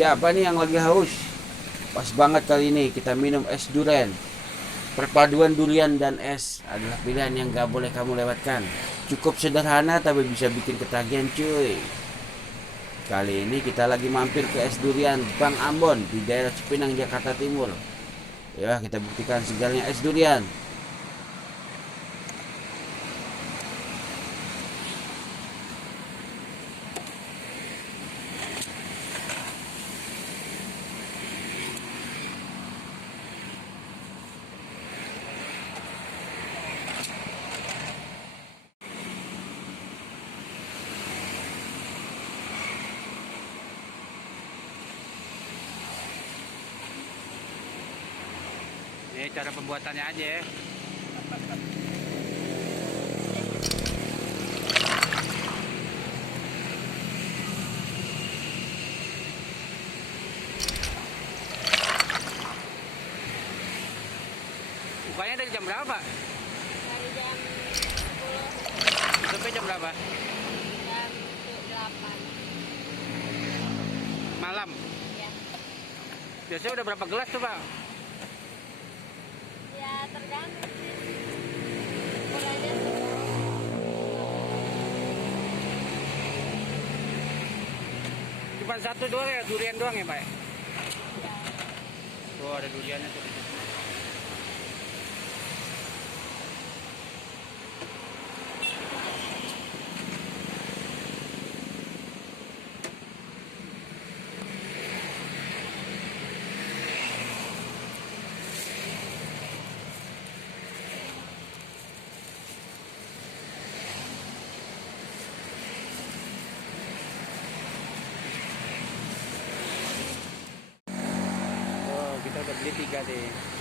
Siapa nih yang lagi haus? Pas banget kali ini kita minum es durian. Perpaduan durian dan es adalah pilihan yang gak boleh kamu lewatkan. Cukup sederhana tapi bisa bikin ketagihan cuy. Kali ini kita lagi mampir ke es durian Bang Ambon di daerah Cipinang, Jakarta Timur. Ya, kita buktikan segarnya es durian. Ini cara pembuatannya aja ya. Bukanya dari jam berapa, Pak? Dari jam 10 Sampai jam berapa? jam 8 Malam. ya. Biasanya udah berapa gelas tuh, Pak? Ya tergantung sih. Mulainya 10. Cuma satu doang ya, durian doang ya, Pak? Ya. Tuh ada duriannya tuh. Oh, kita udah beli 3 deh.